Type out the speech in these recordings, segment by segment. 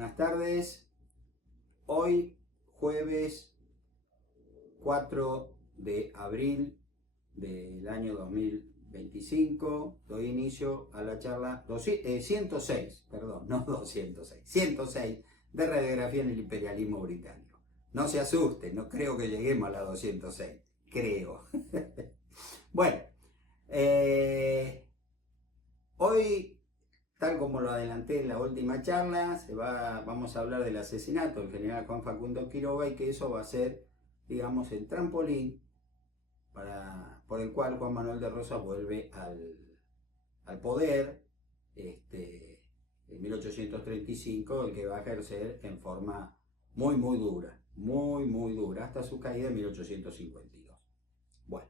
Buenas tardes. Hoy, jueves 4 de abril del año 2025, doy inicio a la charla 106, perdón, no 206, 106 de radiografía en el imperialismo británico. No se asusten, no creo que lleguemos a la 206, creo. Bueno, hoy, tal como lo adelanté en la última charla, vamos a hablar del asesinato del general Juan Facundo Quiroga y que eso va a ser, digamos, el trampolín por el cual Juan Manuel de Rosas vuelve al poder en 1835, el que va a ejercer en forma muy dura, hasta su caída en 1852. Bueno,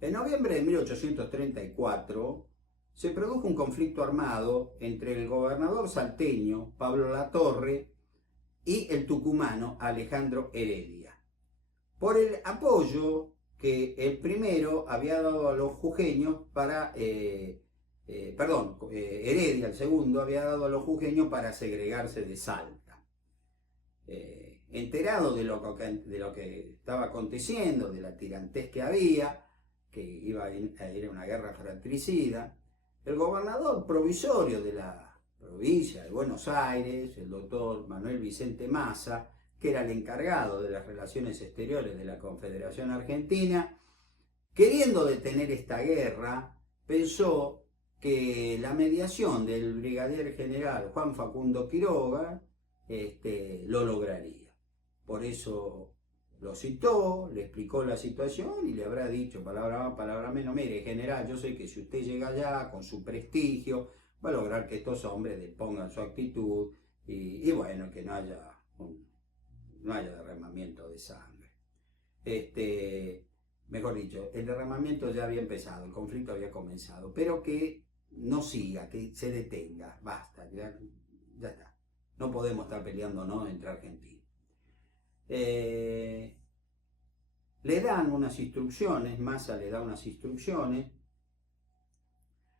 en noviembre de 1834 se produjo un conflicto armado entre el gobernador salteño Pablo Latorre y el tucumano Alejandro Heredia, por el apoyo que el primero había dado a los jujeños Heredia, el segundo, había dado a los jujeños para segregarse de Salta. Enterado de lo que estaba aconteciendo, de la tirantez que había, que iba a ir a una guerra fratricida, el gobernador provisorio de la provincia de Buenos Aires, el doctor Manuel Vicente Massa, que era el encargado de las relaciones exteriores de la Confederación Argentina, queriendo detener esta guerra, pensó que la mediación del brigadier general Juan Facundo Quiroga lo lograría. Por eso lo citó, le explicó la situación y le habrá dicho palabra más, palabra menos: mire, general, yo sé que si usted llega allá con su prestigio, va a lograr que estos hombres depongan su actitud y bueno, que no haya derramamiento de sangre. Mejor dicho, el derramamiento ya había empezado, el conflicto había comenzado, pero que no siga, que se detenga, basta, ya está. No podemos estar peleándonos entre argentinos. Le dan unas instrucciones, Massa le da unas instrucciones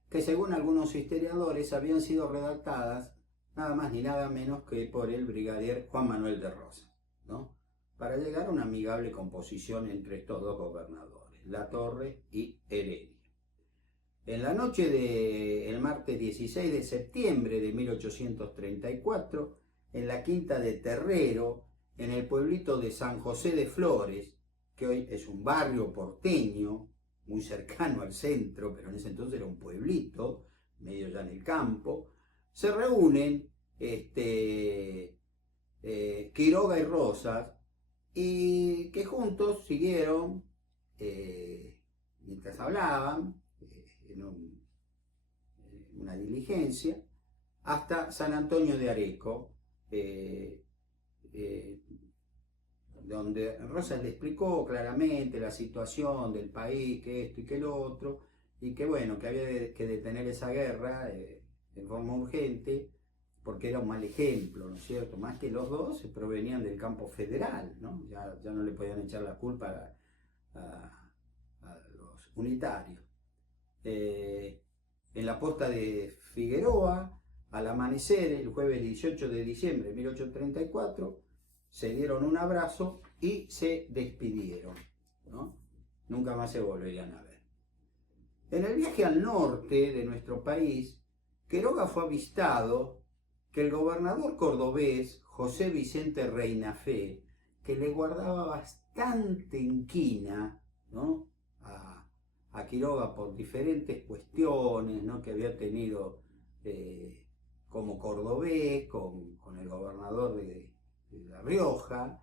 que según algunos historiadores habían sido redactadas nada más ni nada menos que por el brigadier Juan Manuel de Rosas, ¿no? Para llegar a una amigable composición entre estos dos gobernadores, Latorre y Heredia. En la noche del martes 16 de septiembre de 1834, en la quinta de Terrero, en el pueblito de San José de Flores, que hoy es un barrio porteño, muy cercano al centro, pero en ese entonces era un pueblito, medio ya en el campo, se reúnen Quiroga y Rosas, y que juntos siguieron, mientras hablaban, en una diligencia, hasta San Antonio de Areco, donde Rosas le explicó claramente la situación del país, que esto y que lo otro, y que bueno, que había que detener esa guerra de forma urgente, porque era un mal ejemplo, ¿no es cierto? Más que los dos provenían del campo federal, ¿no? Ya no le podían echar la culpa a los unitarios. En la posta de Figueroa, al amanecer, el jueves 18 de diciembre de 1834, se dieron un abrazo y se despidieron, ¿no? Nunca más se volverían a ver. En el viaje al norte de nuestro país, Quiroga fue avistado que el gobernador cordobés José Vicente Reinafé, que le guardaba bastante inquina, ¿no?, a Quiroga por diferentes cuestiones, ¿no?, que había tenido como cordobés con el gobernador de La Rioja.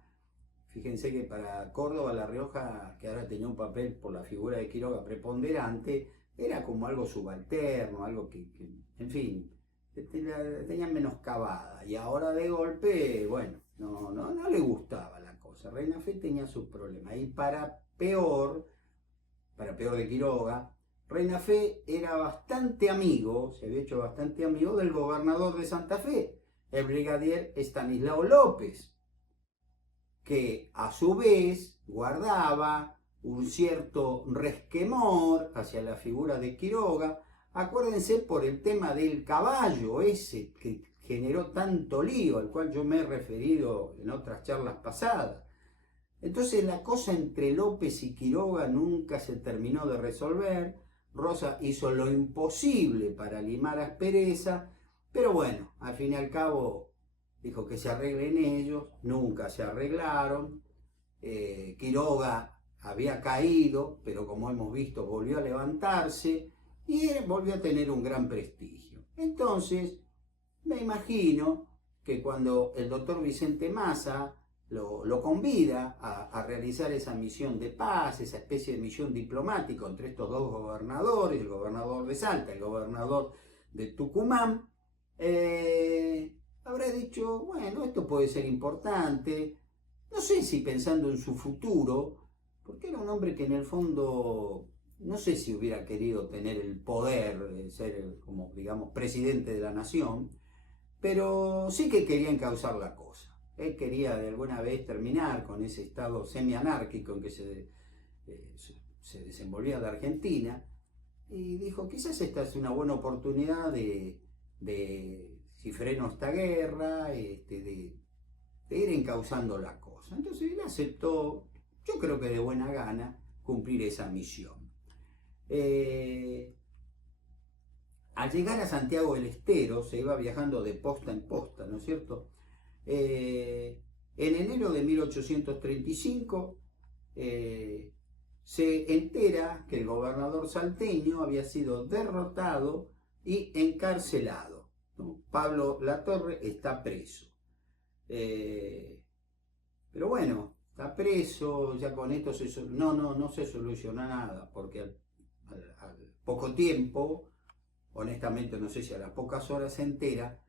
Fíjense que para Córdoba, La Rioja, que ahora tenía un papel por la figura de Quiroga preponderante, era como algo subalterno, algo que en fin, tenían menoscabada, y ahora de golpe, bueno, no le gustaba la cosa. Reinafé tenía sus problemas, y para peor de Quiroga, Reinafé era bastante amigo, se había hecho bastante amigo del gobernador de Santa Fe, el brigadier Estanislao López, que a su vez guardaba un cierto resquemor hacia la figura de Quiroga. Acuérdense por el tema del caballo ese que generó tanto lío, al cual yo me he referido en otras charlas pasadas. Entonces la cosa entre López y Quiroga nunca se terminó de resolver. Rosa hizo lo imposible para limar aspereza, pero bueno, al fin y al cabo dijo que se arreglen ellos, nunca se arreglaron. Quiroga había caído, pero como hemos visto volvió a levantarse y volvió a tener un gran prestigio. Entonces, me imagino que cuando el doctor Vicente Massa lo convida a realizar esa misión de paz, esa especie de misión diplomática entre estos dos gobernadores, el gobernador de Salta, el gobernador de Tucumán, habrá dicho, bueno, esto puede ser importante, no sé si pensando en su futuro, porque era un hombre que en el fondo no sé si hubiera querido tener el poder de ser, como digamos, presidente de la nación, pero sí que quería encauzar la cosa. Él quería de alguna vez terminar con ese estado semianárquico en que se desenvolvía la Argentina, y dijo, quizás esta es una buena oportunidad si freno esta guerra, de ir encauzando la cosa. Entonces él aceptó, yo creo que de buena gana, cumplir esa misión. Al llegar a Santiago del Estero, se iba viajando de posta en posta, ¿no es cierto? En enero de 1835 se entera que el gobernador salteño había sido derrotado y encarcelado, ¿no? Pablo Latorre está preso. Pero bueno, está preso, ya con esto no se soluciona nada, porque al poco tiempo, honestamente no sé si a las pocas horas, se entera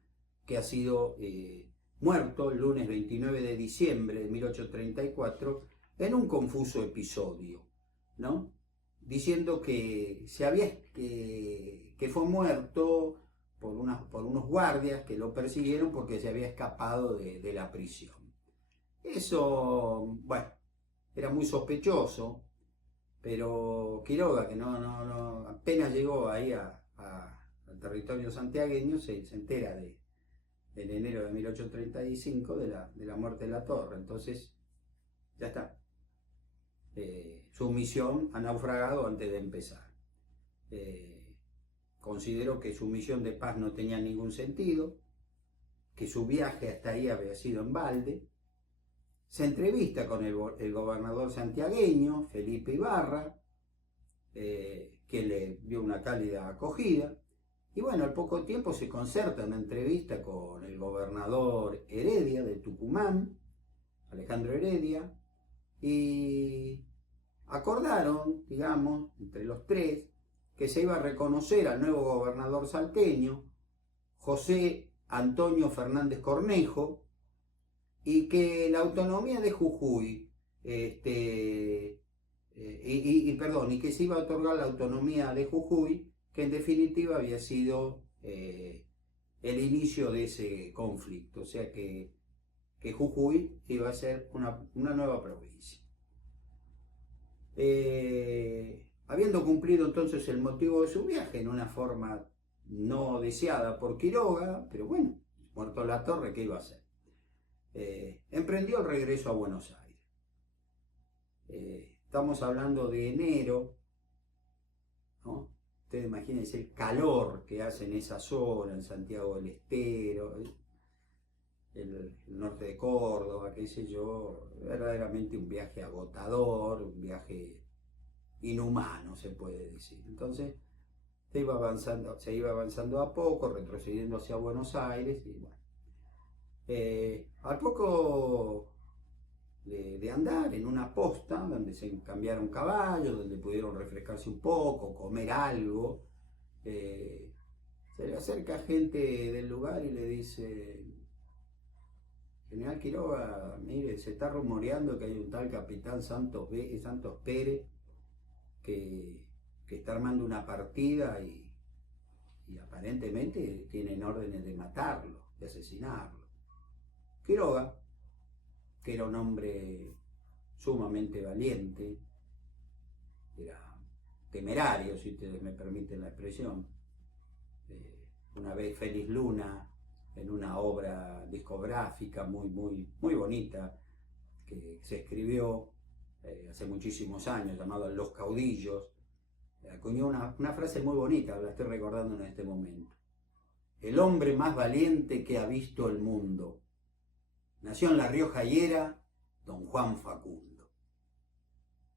que ha sido muerto el lunes 29 de diciembre de 1834 en un confuso episodio, ¿no? Diciendo que fue muerto por unos guardias que lo persiguieron porque se había escapado de la prisión. Eso, bueno, era muy sospechoso, pero Quiroga, que apenas llegó ahí al territorio santiagueño, se entera en enero de 1835 de la muerte de Latorre. Entonces, ya está. Su misión ha naufragado antes de empezar. Considero que su misión de paz no tenía ningún sentido, que su viaje hasta ahí había sido en balde. Se entrevista con el gobernador santiagueño, Felipe Ibarra, que le dio una cálida acogida. Y bueno, al poco tiempo se concerta una entrevista con el gobernador Heredia de Tucumán, Alejandro Heredia, y acordaron, digamos, entre los tres, que se iba a reconocer al nuevo gobernador salteño, José Antonio Fernández Cornejo, y que la autonomía de Jujuy, y que se iba a otorgar la autonomía de Jujuy, que en definitiva había sido el inicio de ese conflicto, o sea que Jujuy iba a ser una nueva provincia. Habiendo cumplido entonces el motivo de su viaje en una forma no deseada por Quiroga, pero bueno, muerto Latorre, ¿qué iba a hacer? Emprendió el regreso a Buenos Aires. Estamos hablando de enero, ¿no? Ustedes imagínense el calor que hace en esa zona, en Santiago del Estero, el norte de Córdoba, qué sé yo, verdaderamente un viaje agotador, un viaje inhumano, se puede decir. Entonces se iba avanzando a poco, retrocediendo hacia Buenos Aires, y bueno. Al poco de andar en una posta donde se cambiaron caballos, donde pudieron refrescarse un poco, comer algo, se le acerca gente del lugar y le dice: General Quiroga, mire, se está rumoreando que hay un tal capitán Santos Pérez que está armando una partida y aparentemente tienen órdenes de matarlo, de asesinarlo. Quiroga, que era un hombre sumamente valiente, era temerario, si ustedes me permiten la expresión. Una vez Félix Luna en una obra discográfica muy bonita que se escribió hace muchísimos años, llamado Los Caudillos. Acuñó una frase muy bonita, la estoy recordando en este momento. El hombre más valiente que ha visto el mundo. Nació en La Rioja y era don Juan Facundo.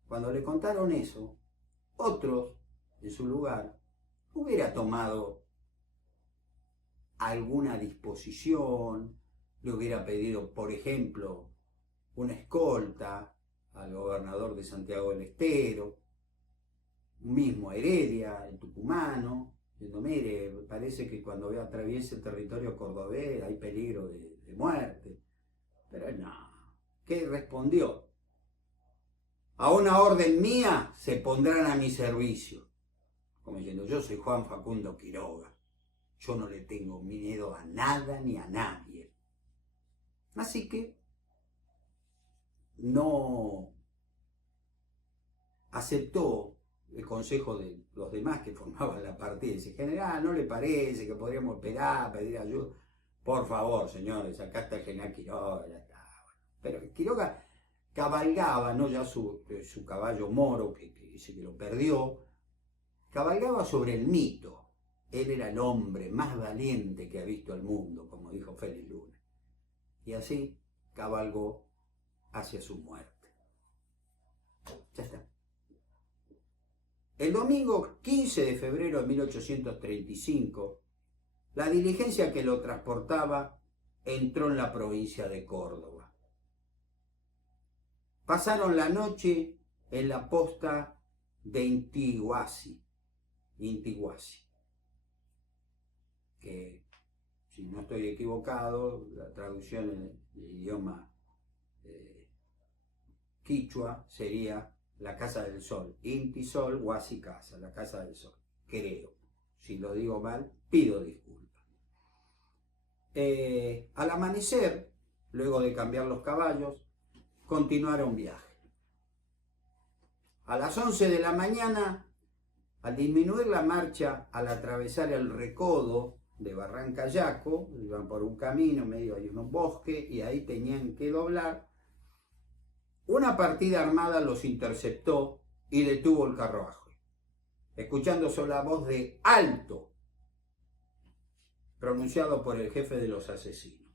Cuando le contaron eso, otros, en su lugar, hubiera tomado alguna disposición, le hubiera pedido, por ejemplo, una escolta al gobernador de Santiago del Estero, mismo a Heredia, el tucumano, diciendo, mire, parece que cuando atraviese el territorio cordobés hay peligro de muerte. Pero no, ¿qué respondió? A una orden mía se pondrán a mi servicio. Como diciendo, yo soy Juan Facundo Quiroga, yo no le tengo miedo a nada ni a nadie. Así que no aceptó el consejo de los demás que formaban la partida. Dice, general, ¿no le parece que podríamos esperar, pedir ayuda? Por favor, señores, acá está el general Quiroga, ya está. Pero Quiroga cabalgaba, no ya su caballo Moro, que dice que lo perdió, cabalgaba sobre el mito. Él era el hombre más valiente que ha visto el mundo, como dijo Félix Luna. Y así cabalgó hacia su muerte. Ya está. El domingo 15 de febrero de 1835, la diligencia que lo transportaba entró en la provincia de Córdoba. Pasaron la noche en la posta de Intiguasi, que, si no estoy equivocado, la traducción en el idioma quichua sería la Casa del Sol. Inti Sol, Huasi Casa, la Casa del Sol. Creo. Si lo digo mal, pido disculpas. Al amanecer, luego de cambiar los caballos, continuaron viaje. A las 11 de la mañana, al disminuir la marcha, al atravesar el recodo de Barrancayaco, iban por un camino, medio hay unos bosques, y ahí tenían que doblar, una partida armada los interceptó y detuvo el carruaje, escuchándose la voz de alto, pronunciado por el jefe de los asesinos,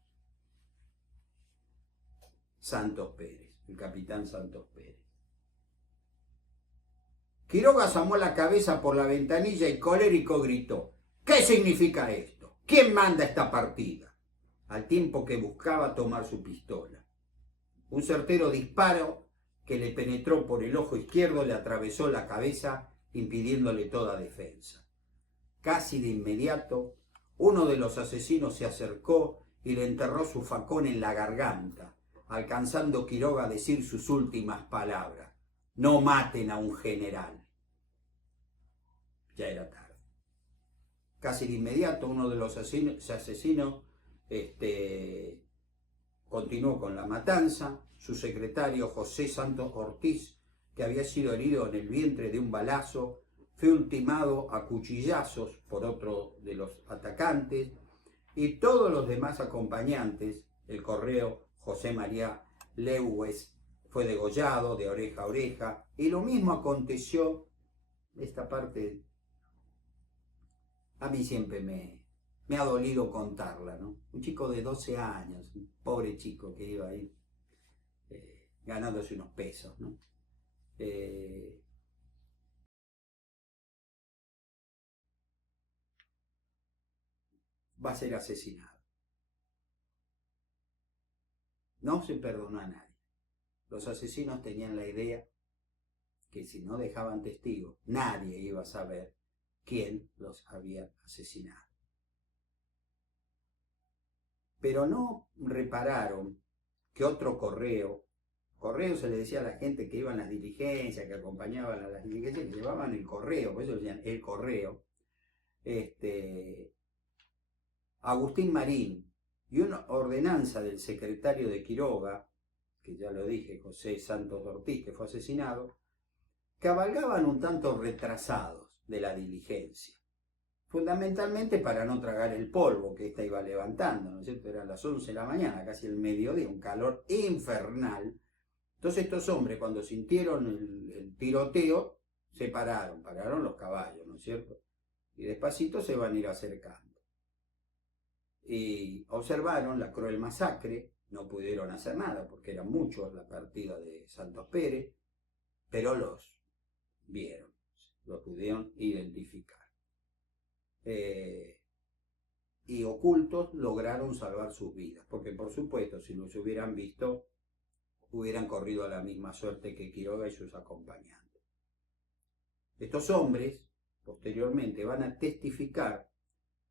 Santos Pérez, el capitán Santos Pérez. Quiroga asomó la cabeza por la ventanilla y colérico gritó, ¿qué significa esto? ¿Quién manda esta partida? Al tiempo que buscaba tomar su pistola. Un certero disparo que le penetró por el ojo izquierdo le atravesó la cabeza, impidiéndole toda defensa. Casi de inmediato, uno de los asesinos se acercó y le enterró su facón en la garganta, alcanzando Quiroga a decir sus últimas palabras: no maten a un general. Ya era tarde. Casi de inmediato uno de los asesinos continuó con la matanza. Su secretario, José Santos Ortiz, que había sido herido en el vientre de un balazo, fue ultimado a cuchillazos por otro de los atacantes, y todos los demás acompañantes, el correo José María Lewes, fue degollado de oreja a oreja, y lo mismo aconteció, esta parte a mí siempre me ha dolido contarla, ¿no? Un chico de 12 años, un pobre chico que iba ahí ganándose unos pesos, ¿no? Va a ser asesinado. No se perdonó a nadie. Los asesinos tenían la idea que si no dejaban testigos, nadie iba a saber quién los había asesinado. Pero no repararon que otro correo se le decía a la gente que iban a las diligencias, que acompañaban a las diligencias, que llevaban el correo, por eso decían el correo, Agustín Marín, y una ordenanza del secretario de Quiroga, que ya lo dije, José Santos Ortiz, que fue asesinado, cabalgaban un tanto retrasados de la diligencia. fundamentalmente para no tragar el polvo que ésta iba levantando, ¿no es cierto? Eran las 11 de la mañana, casi el mediodía, un calor infernal. Entonces estos hombres, cuando sintieron el tiroteo, pararon los caballos, ¿no es cierto? Y despacito se van a ir acercando. Y observaron la cruel masacre, no pudieron hacer nada porque eran muchos la partida de Santos Pérez, pero los vieron, los pudieron identificar. Y ocultos lograron salvar sus vidas, porque por supuesto si los hubieran visto, hubieran corrido a la misma suerte que Quiroga y sus acompañantes. Estos hombres, posteriormente, van a testificar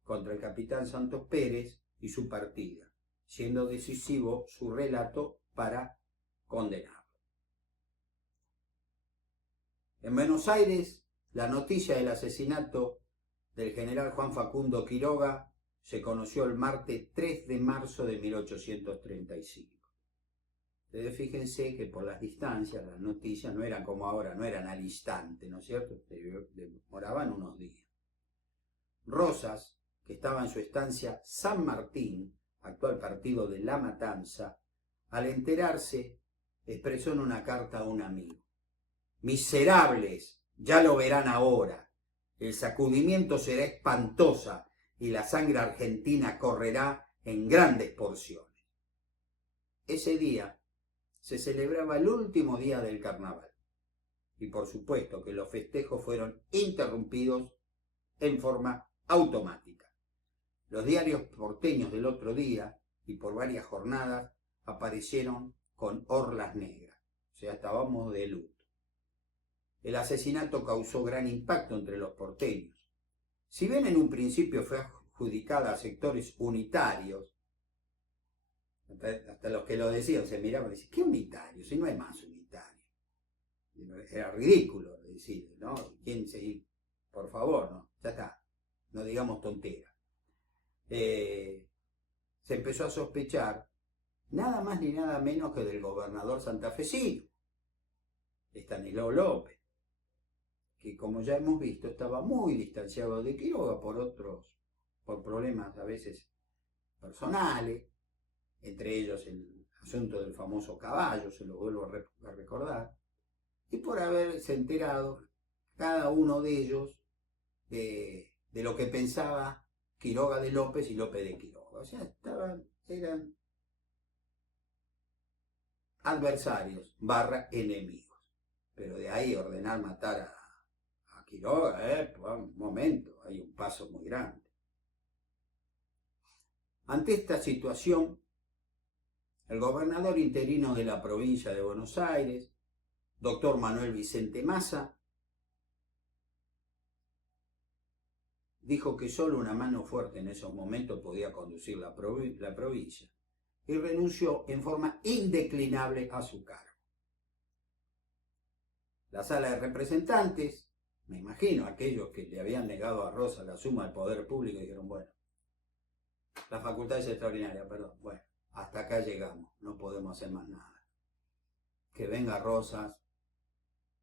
contra el capitán Santos Pérez y su partida, siendo decisivo su relato para condenarlo. En Buenos Aires, la noticia del asesinato del general Juan Facundo Quiroga se conoció el martes 3 de marzo de 1835. Ustedes fíjense que por las distancias, las noticias no eran como ahora, no eran al instante, ¿no es cierto? Demoraban unos días. Rosas, que estaba en su estancia San Martín, actual partido de La Matanza, al enterarse, expresó en una carta a un amigo: miserables, ya lo verán ahora. El sacudimiento será espantosa y la sangre argentina correrá en grandes porciones. Ese día se celebraba el último día del carnaval y por supuesto que los festejos fueron interrumpidos en forma automática. Los diarios porteños del otro día y por varias jornadas aparecieron con orlas negras, o sea, estábamos de luto. El asesinato causó gran impacto entre los porteños. Si bien en un principio fue adjudicada a sectores unitarios, hasta los que lo decían se miraban y decían: ¿qué unitario? Si no hay más unitario. Era ridículo decir, ¿no? ¿Quién se...? Por favor, ¿no? Ya está, no digamos tonteras. Se empezó a sospechar nada más ni nada menos que del gobernador santafesino, Estanislao López, que como ya hemos visto estaba muy distanciado de Quiroga por problemas a veces personales, entre ellos el asunto del famoso caballo, se lo vuelvo a recordar, y por haberse enterado cada uno de ellos de lo que pensaba Quiroga de López y López de Quiroga. O sea, eran adversarios / enemigos. Pero de ahí ordenar matar a Quiroga, pues, un momento, hay un paso muy grande. Ante esta situación, el gobernador interino de la provincia de Buenos Aires, doctor Manuel Vicente Massa, dijo que solo una mano fuerte en esos momentos podía conducir la provincia y renunció en forma indeclinable a su cargo. La Sala de Representantes, me imagino aquellos que le habían negado a Rosas la suma del poder público, dijeron: bueno, las facultades extraordinarias, perdón, bueno, hasta acá llegamos, no podemos hacer más nada. Que venga Rosas,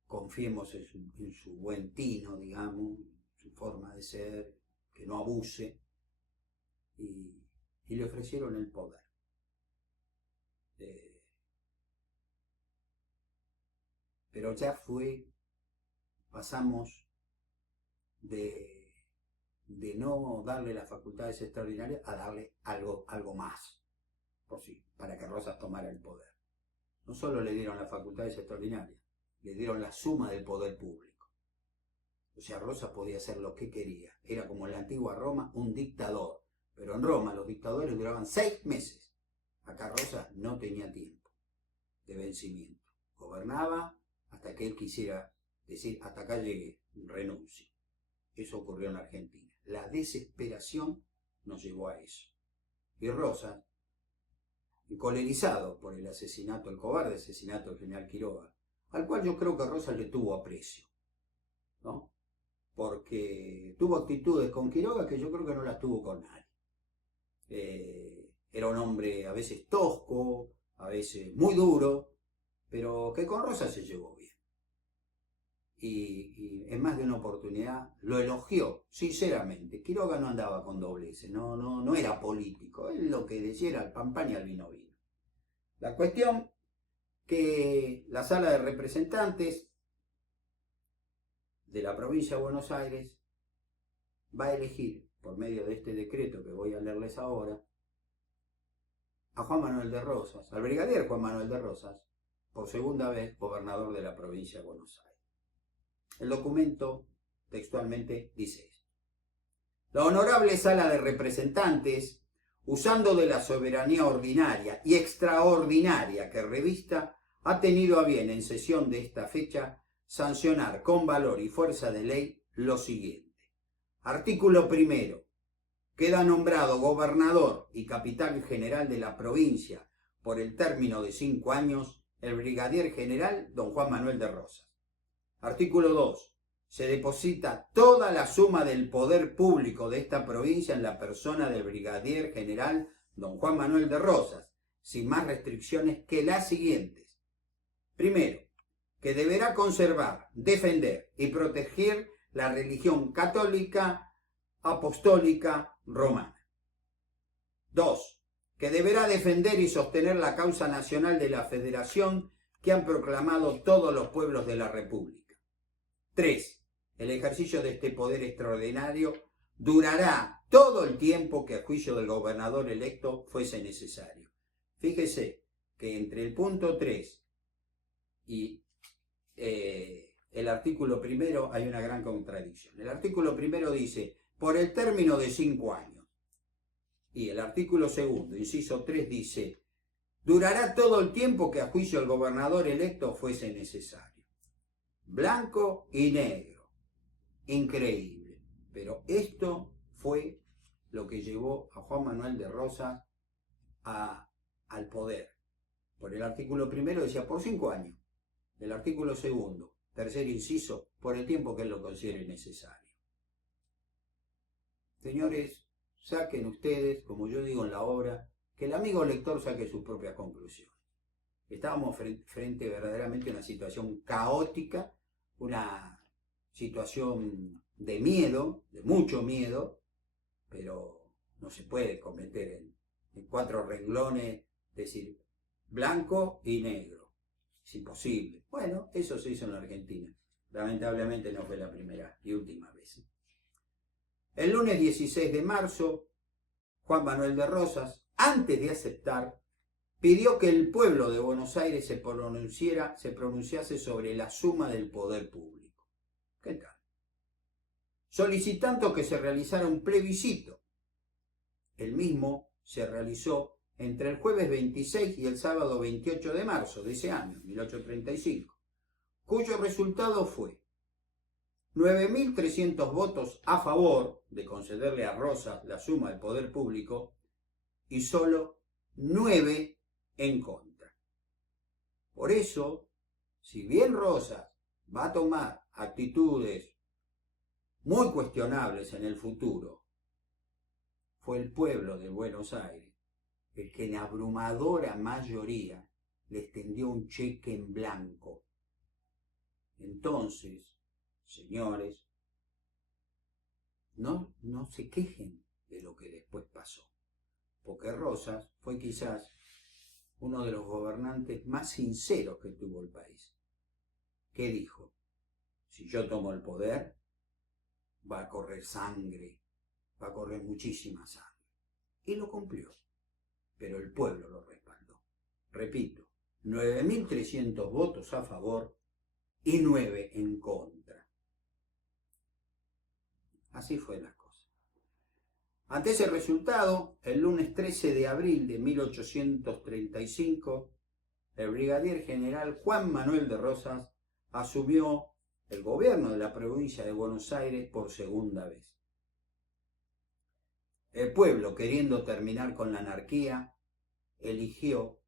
confiemos en su buen tino, digamos, su forma de ser, que no abuse, y le ofrecieron el poder. Pero ya pasamos de no darle las facultades extraordinarias a darle algo más, por sí, para que Rosas tomara el poder. No solo le dieron las facultades extraordinarias, le dieron la suma del poder público. O sea, Rosas podía hacer lo que quería. Era como en la antigua Roma, un dictador. Pero en Roma los dictadores duraban 6 meses. Acá Rosas no tenía tiempo de vencimiento. Gobernaba hasta que él quisiera decir: hasta acá llegué, renuncie. Eso ocurrió en Argentina. La desesperación nos llevó a eso. Y Rosas, encolerizado por el asesinato, el cobarde asesinato del general Quiroga, al cual yo creo que Rosas le tuvo aprecio, ¿no? Porque tuvo actitudes con Quiroga que yo creo que no las tuvo con nadie. Era un hombre a veces tosco, a veces muy duro, pero que con Rosas se llevó bien. y en más de una oportunidad lo elogió, sinceramente. Quiroga no andaba con dobleces, no era político, él lo que decía era al pan pan y al vino vino. La cuestión que la Sala de Representantes de la provincia de Buenos Aires va a elegir, por medio de este decreto que voy a leerles ahora, a Juan Manuel de Rosas, al brigadier Juan Manuel de Rosas, por segunda vez gobernador de la provincia de Buenos Aires. El documento textualmente dice esto: la honorable Sala de Representantes, usando de la soberanía ordinaria y extraordinaria que revista, ha tenido a bien en sesión de esta fecha sancionar con valor y fuerza de ley lo siguiente. Artículo primero. Queda nombrado gobernador y capitán general de la provincia por el término de 5 años el brigadier general don Juan Manuel de Rosas. Artículo 2. Se deposita toda la suma del poder público de esta provincia en la persona del brigadier general don Juan Manuel de Rosas, sin más restricciones que las siguientes. Primero, que deberá conservar, defender y proteger la religión católica apostólica romana. 2. Que deberá defender y sostener la causa nacional de la Federación que han proclamado todos los pueblos de la República. 3. El ejercicio de este poder extraordinario durará todo el tiempo que a juicio del gobernador electo fuese necesario. Fíjese que entre el punto 3 y el artículo primero hay una gran contradicción. El artículo primero dice, por el término de 5 años. Y el artículo segundo, inciso 3, dice, durará todo el tiempo que a juicio del gobernador electo fuese necesario. Blanco y negro. Increíble. Pero esto fue lo que llevó a Juan Manuel de Rosas al poder. Por el artículo primero decía por 5 años. El artículo segundo, tercer inciso, por el tiempo que él lo considere necesario. Señores, saquen ustedes, como yo digo en la obra, que el amigo lector saque sus propias conclusiones. Estábamos frente verdaderamente a una situación caótica, una situación de miedo, de mucho miedo, pero no se puede cometer en 4 renglones, decir blanco y negro. Es imposible. Bueno, eso se hizo en la Argentina. Lamentablemente no fue la primera y última vez. El lunes 16 de marzo, Juan Manuel de Rosas, antes de aceptar, pidió que el pueblo de Buenos Aires se pronunciase sobre la suma del poder público. ¿Qué tal? Solicitando que se realizara un plebiscito. El mismo se realizó entre el jueves 26 y el sábado 28 de marzo de ese año, 1835, cuyo resultado fue 9.300 votos a favor de concederle a Rosas la suma del poder público y solo 9 en contra. Por eso, si bien Rosas va a tomar actitudes muy cuestionables en el futuro, fue el pueblo de Buenos Aires el que en abrumadora mayoría le extendió un cheque en blanco. Entonces, señores, no se quejen de lo que después pasó, porque Rosas fue quizás uno de los gobernantes más sinceros que tuvo el país. ¿Qué dijo? Si yo tomo el poder, va a correr sangre, va a correr muchísima sangre. Y lo cumplió. Pero el pueblo lo respaldó. Repito, 9.300 votos a favor y 9 en contra. Así fue la cosa. Ante ese resultado, el lunes 13 de abril de 1835, el brigadier general Juan Manuel de Rosas asumió el gobierno de la provincia de Buenos Aires por segunda vez. El pueblo, queriendo terminar con la anarquía, eligió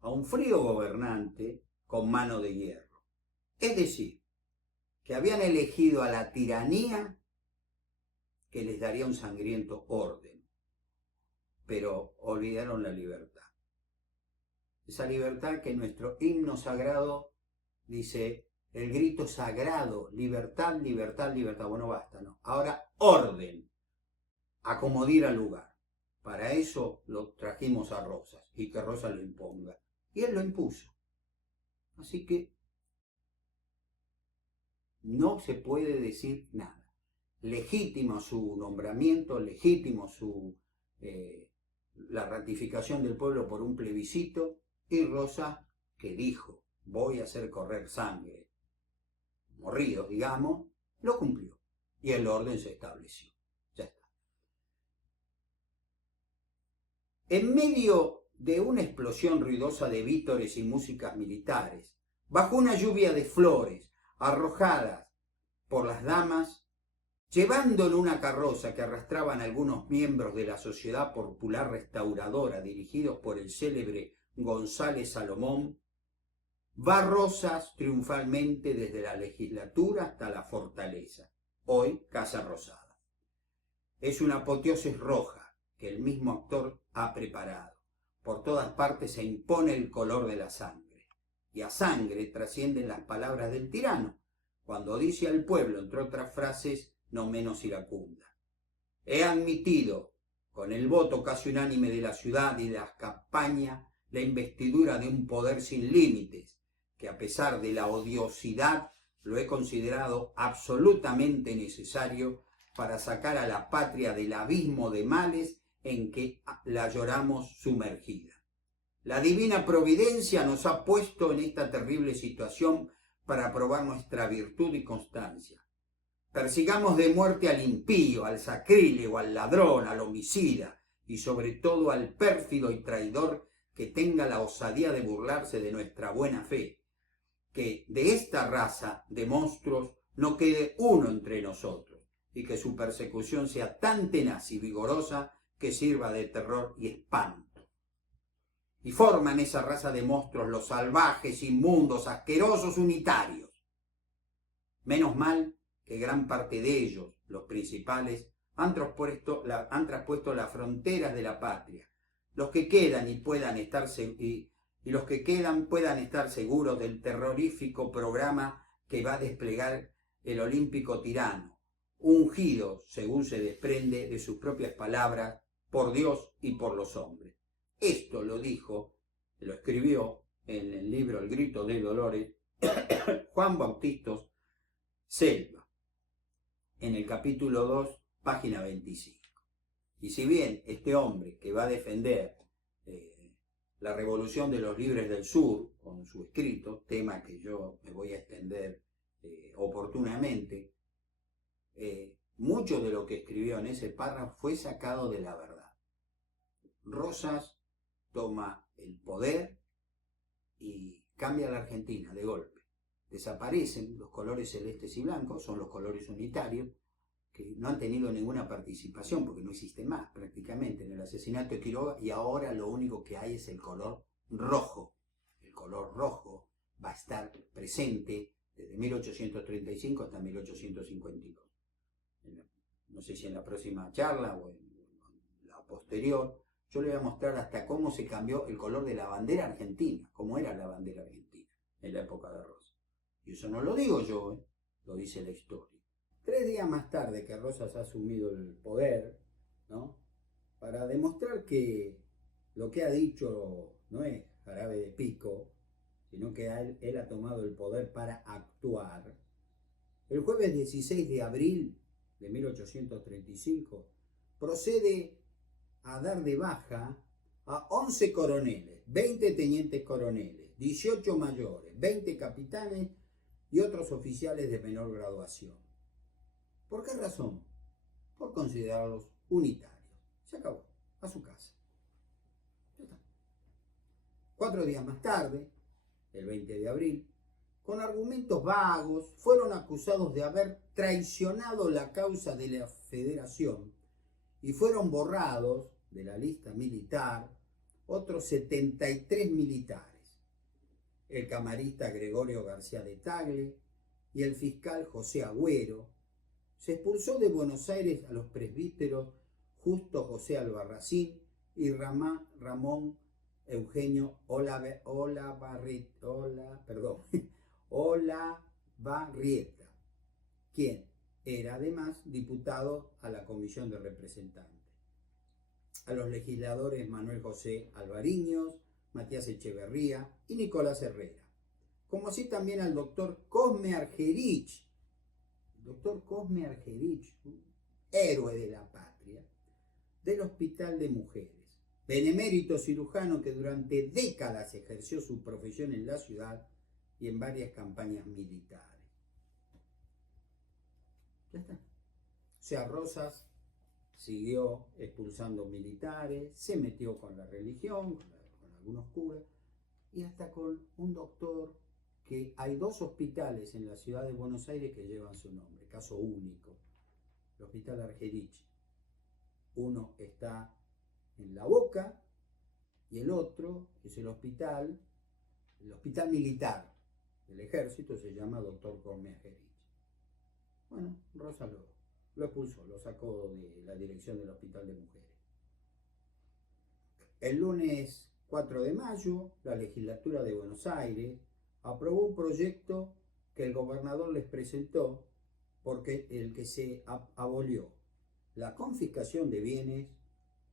a un frío gobernante con mano de hierro. Es decir, que habían elegido a la tiranía que les daría un sangriento orden, pero olvidaron la libertad. Esa libertad que nuestro himno sagrado dice el grito sagrado, libertad, libertad, libertad. Bueno, basta, ¿no? Ahora orden, acomodir al lugar. Para eso lo trajimos a Rosas y que Rosas lo imponga. Y él lo impuso. Así que no se puede decir nada. Legítimo su nombramiento, legítimo la ratificación del pueblo por un plebiscito, y Rosas, que dijo, voy a hacer correr sangre, morridos, digamos, lo cumplió. Y el orden se estableció. Ya está. En medio de una explosión ruidosa de vítores y músicas militares, bajo una lluvia de flores arrojadas por las damas, llevando en una carroza que arrastraban algunos miembros de la Sociedad Popular Restauradora dirigidos por el célebre González Salomón, va Rosas triunfalmente desde la legislatura hasta la fortaleza, hoy Casa Rosada. Es una apoteosis roja que el mismo actor ha preparado. Por todas partes se impone el color de la sangre, y a sangre trascienden las palabras del tirano, cuando dice al pueblo, entre otras frases no menos iracunda: he admitido, con el voto casi unánime de la ciudad y de las campañas, la investidura de un poder sin límites, que a pesar de la odiosidad lo he considerado absolutamente necesario para sacar a la patria del abismo de males en que la lloramos sumergida. La divina providencia nos ha puesto en esta terrible situación para probar nuestra virtud y constancia. Persigamos de muerte al impío, al sacrílego, al ladrón, al homicida y sobre todo al pérfido y traidor que tenga la osadía de burlarse de nuestra buena fe. Que de esta raza de monstruos no quede uno entre nosotros y que su persecución sea tan tenaz y vigorosa que sirva de terror y espanto. Y forman esa raza de monstruos los salvajes, inmundos, asquerosos, unitarios. Menos mal que gran parte de ellos, los principales, han traspuesto las fronteras de la patria. Los que quedan puedan estar seguros del terrorífico programa que va a desplegar el olímpico tirano, ungido, según se desprende de sus propias palabras, por Dios y por los hombres. Esto lo escribió en el libro El grito de Dolores Juan Bautista Selva, en el capítulo 2, página 25. Y si bien este hombre que va a defender la revolución de los libres del sur, con su escrito, tema que yo me voy a extender oportunamente, mucho de lo que escribió en ese párrafo fue sacado de la verdad. Rosas toma el poder y cambia la Argentina de golpe. Desaparecen los colores celestes y blancos, son los colores unitarios, que no han tenido ninguna participación, porque no existe más prácticamente en el asesinato de Quiroga, y ahora lo único que hay es el color rojo. El color rojo va a estar presente desde 1835 hasta 1852. No sé si en la próxima charla o en la posterior, yo le voy a mostrar hasta cómo se cambió el color de la bandera argentina, cómo era la bandera argentina en la época de Rosas. Y eso no lo digo yo, lo dice la historia. 3 días más tarde que Rosas ha asumido el poder, ¿no?, para demostrar que lo que ha dicho no es jarabe de pico, sino que él ha tomado el poder para actuar, el jueves 16 de abril de 1835 procede a dar de baja a 11 coroneles, 20 tenientes coroneles, 18 mayores, 20 capitanes y otros oficiales de menor graduación. ¿Por qué razón? Por considerarlos unitarios. Se acabó. A su casa. Ya está. 4 días más tarde, el 20 de abril, con argumentos vagos, fueron acusados de haber traicionado la causa de la Federación y fueron borrados de la lista militar otros 73 militares. El camarista Gregorio García de Tagle y el fiscal José Agüero. Se expulsó de Buenos Aires a los presbíteros Justo José Albarracín y Ramón Eugenio Olavarría Barrieta, quien era además diputado a la Comisión de Representantes. A los legisladores Manuel José Alvariños, Matías Echeverría y Nicolás Herrera, como así también al doctor Cosme Argerich, héroe de la patria, del Hospital de Mujeres, benemérito cirujano que durante décadas ejerció su profesión en la ciudad y en varias campañas militares. Ya está. O sea, Rosas siguió expulsando militares, se metió con la religión, con algunos curas, y hasta con un doctor que hay 2 hospitales en la ciudad de Buenos Aires que llevan su nombre, caso único, el Hospital Argerich. Uno está en La Boca y el otro es el hospital militar del ejército, se llama Dr. Cosme Argerich. Bueno, Rosa lo expulsó, lo sacó de la dirección del Hospital de Mujeres. El lunes 4 de mayo, la legislatura de Buenos Aires aprobó un proyecto que el gobernador les presentó, porque el que se abolió la confiscación de bienes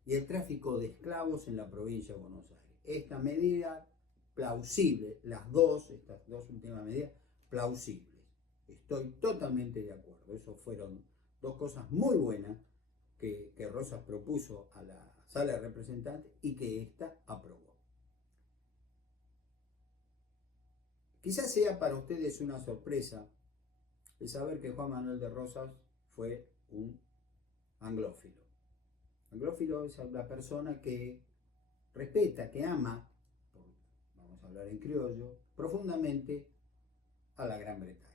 y el tráfico de esclavos en la provincia de Buenos Aires. Esta medida plausible, estas dos últimas medidas plausibles. Estoy totalmente de acuerdo. Esas fueron 2 cosas muy buenas que Rosas propuso a la Sala de Representantes y que ésta aprobó. Quizás sea para ustedes una sorpresa el saber que Juan Manuel de Rosas fue un anglófilo. Anglófilo es la persona que respeta, que ama, vamos a hablar en criollo, profundamente a la Gran Bretaña.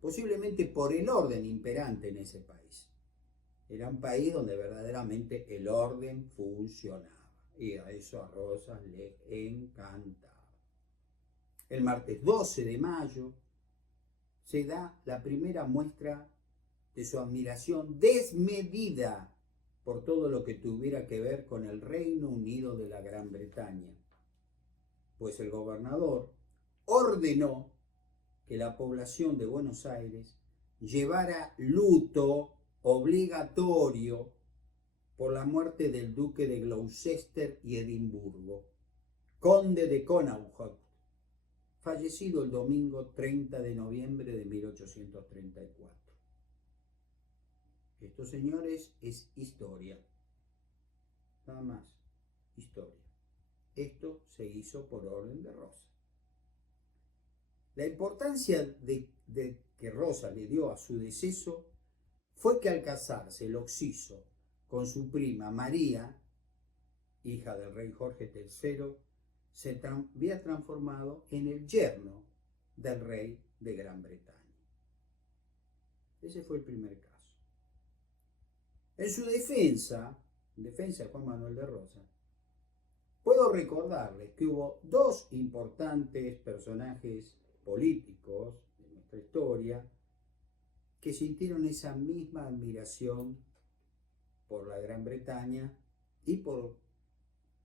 Posiblemente por el orden imperante en ese país. Era un país donde verdaderamente el orden funcionaba. Y a eso a Rosas le encantaba. El martes 12 de mayo se da la primera muestra de su admiración desmedida por todo lo que tuviera que ver con el Reino Unido de la Gran Bretaña, pues el gobernador ordenó que la población de Buenos Aires llevara luto obligatorio por la muerte del duque de Gloucester y Edimburgo, conde de Connaught, fallecido el domingo 30 de noviembre de 1834. Esto, señores, es historia. Nada más, historia. Esto se hizo por orden de Rosa. La importancia de que Rosa le dio a su deceso fue que al casarse el occiso con su prima María, hija del rey Jorge III, se había transformado en el yerno del rey de Gran Bretaña. Ese fue el primer caso. En su defensa de Juan Manuel de Rosas, puedo recordarles que hubo 2 importantes personajes políticos de nuestra historia que sintieron esa misma admiración por la Gran Bretaña y por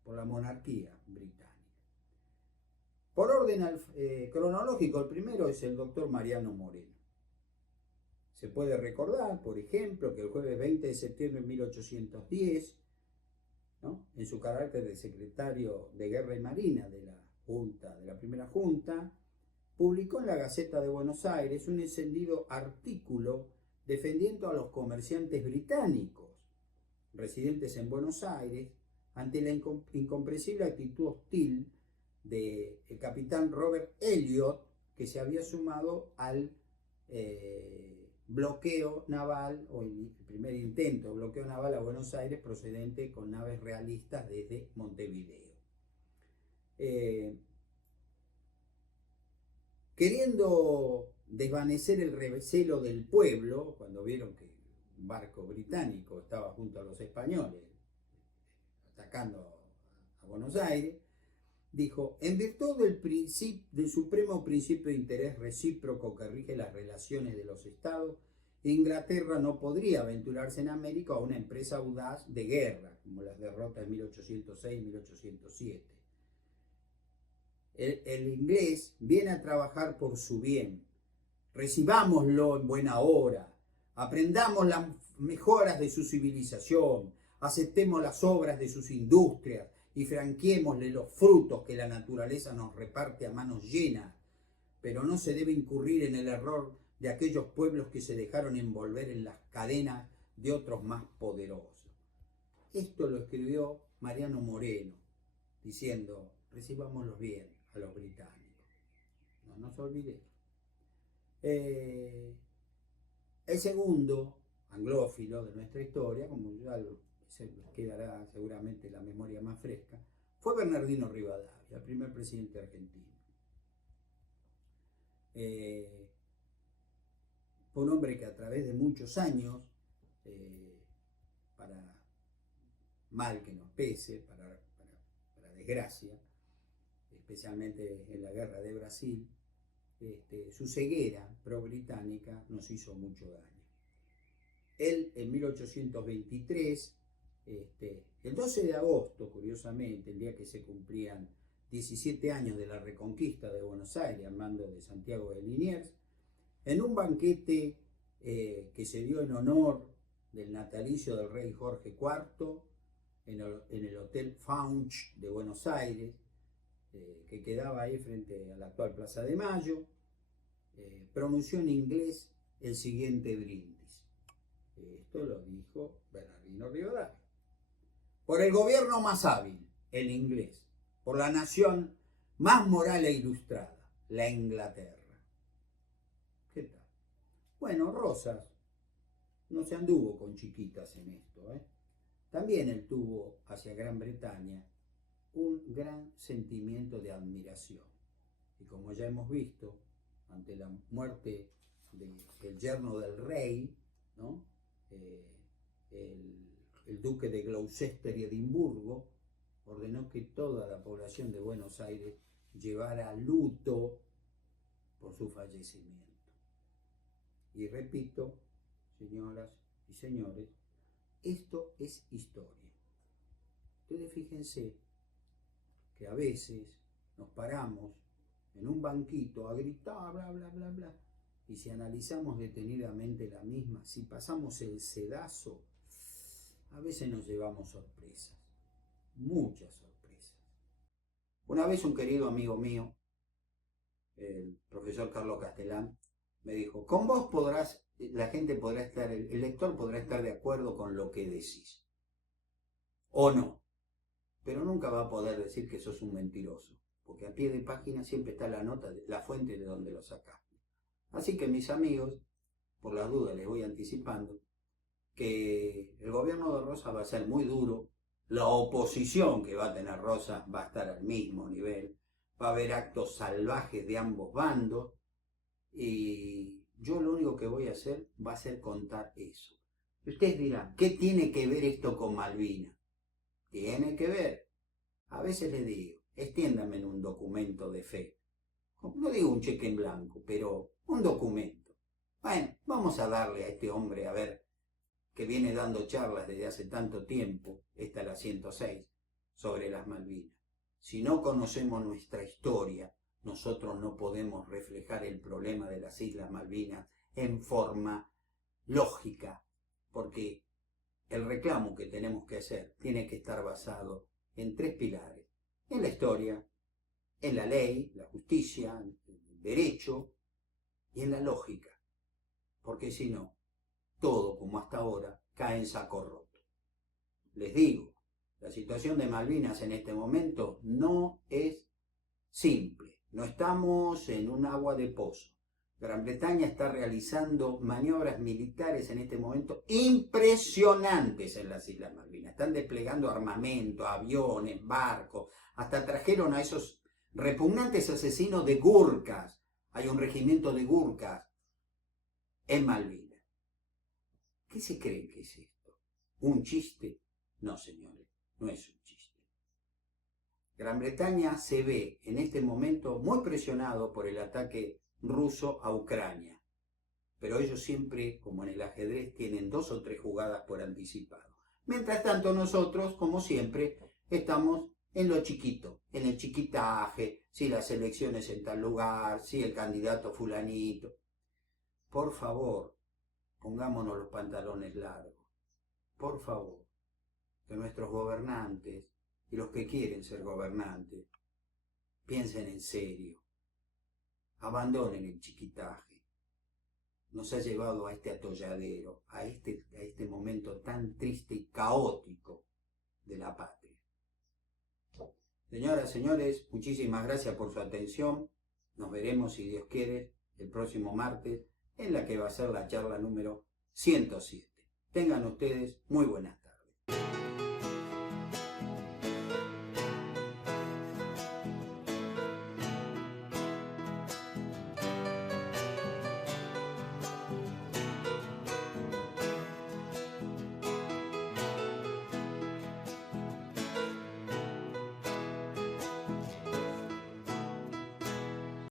la monarquía británica. Por orden cronológico, el primero es el doctor Mariano Moreno. Se puede recordar, por ejemplo, que el jueves 20 de septiembre de 1810, ¿no?, en su carácter de secretario de Guerra y Marina de la primera Junta, publicó en la Gaceta de Buenos Aires un encendido artículo defendiendo a los comerciantes británicos residentes en Buenos Aires ante la incomprensible actitud hostil del capitán Robert Elliot, que se había sumado al bloqueo naval, o el primer intento de bloqueo naval a Buenos Aires procedente con naves realistas desde Montevideo. Queriendo desvanecer el recelo del pueblo, cuando vieron que un barco británico estaba junto a los españoles atacando a Buenos Aires, dijo: en virtud del supremo principio de interés recíproco que rige las relaciones de los estados, Inglaterra no podría aventurarse en América a una empresa audaz de guerra, como las derrotas de 1806 y 1807. El inglés viene a trabajar por su bien, recibámoslo en buena hora, aprendamos las mejoras de su civilización, aceptemos las obras de sus industrias y franquémosle los frutos que la naturaleza nos reparte a manos llenas. Pero no se debe incurrir en el error de aquellos pueblos que se dejaron envolver en las cadenas de otros más poderosos. Esto lo escribió Mariano Moreno, diciendo, recibámoslos bien a los británicos. No nos olvidemos. El segundo anglófilo de nuestra historia, como ya se quedará seguramente la memoria más fresca, fue Bernardino Rivadavia, el primer presidente argentino. Fue un hombre que a través de muchos años, para mal que nos pese, para desgracia, especialmente en la guerra de Brasil, su ceguera pro-británica nos hizo mucho daño. Él en 1823, el 12 de agosto, curiosamente, el día que se cumplían 17 años de la reconquista de Buenos Aires al mando de Santiago de Liniers, en un banquete que se dio en honor del natalicio del rey Jorge IV en el Hotel Faunch de Buenos Aires, que quedaba ahí frente a la actual Plaza de Mayo, pronunció en inglés el siguiente brindis. Esto lo dijo Bernardino Rivadavia. Por el gobierno más hábil, el inglés, por la nación más moral e ilustrada, la Inglaterra. ¿Qué tal? Bueno, Rosas no se anduvo con chiquitas en esto, También él tuvo hacia Gran Bretaña un gran sentimiento de admiración. Y como ya hemos visto, ante la muerte del yerno del rey, ¿no? El duque de Gloucester y Edimburgo ordenó que toda la población de Buenos Aires llevara luto por su fallecimiento. Y repito, señoras y señores, esto es historia. Ustedes fíjense que a veces nos paramos en un banquito a gritar, bla, bla, bla, bla, y si analizamos detenidamente la misma, si pasamos el sedazo, a veces nos llevamos sorpresas, muchas sorpresas. Una vez un querido amigo mío, el profesor Carlos Castellán, me dijo, con vos la gente podrá estar, el lector podrá estar de acuerdo con lo que decís, o no, pero nunca va a poder decir que sos un mentiroso, porque a pie de página siempre está la nota, la fuente de donde lo sacaste. Así que mis amigos, por las dudas les voy anticipando, que el gobierno de Rosas va a ser muy duro, la oposición que va a tener Rosas va a estar al mismo nivel, va a haber actos salvajes de ambos bandos, y yo lo único que voy a hacer va a ser contar eso. Y ustedes dirán, ¿qué tiene que ver esto con Malvinas? Tiene que ver. A veces les digo, extiéndame en un documento de fe. No digo un cheque en blanco, pero un documento. Bueno, vamos a darle a este hombre, a ver, que viene dando charlas desde hace tanto tiempo, esta es la 106, sobre las Malvinas. Si no conocemos nuestra historia, nosotros no podemos reflejar el problema de las Islas Malvinas en forma lógica, porque el reclamo que tenemos que hacer tiene que estar basado en tres pilares: en la historia, en la ley, la justicia, el derecho y en la lógica, porque si no, todo como hasta ahora cae en saco roto. Les digo, la situación de Malvinas en este momento no es simple, no estamos en un agua de pozo. Gran Bretaña está realizando maniobras militares en este momento impresionantes en las Islas Malvinas. Están desplegando armamento, aviones, barcos, hasta trajeron a esos repugnantes asesinos de Gurkhas. Hay un regimiento de Gurkhas en Malvinas. ¿Qué se creen que es esto? ¿Un chiste? No, señores, no es un chiste. Gran Bretaña se ve en este momento muy presionado por el ataque ruso a Ucrania, pero ellos siempre, como en el ajedrez, tienen 2 o 3 jugadas por anticipado. Mientras tanto nosotros, como siempre, estamos en lo chiquito, en el chiquitaje, si las elecciones en tal lugar, si el candidato fulanito. por favor, pongámonos los pantalones largos. Por favor, que nuestros gobernantes y los que quieren ser gobernantes piensen en serio. Abandonen el chiquitaje. Nos ha llevado a este atolladero, a este momento tan triste y caótico de la patria. Señoras, señores, muchísimas gracias por su atención. Nos veremos, si Dios quiere, el próximo martes, en la que va a ser la charla número 107. Tengan ustedes muy buenas tardes.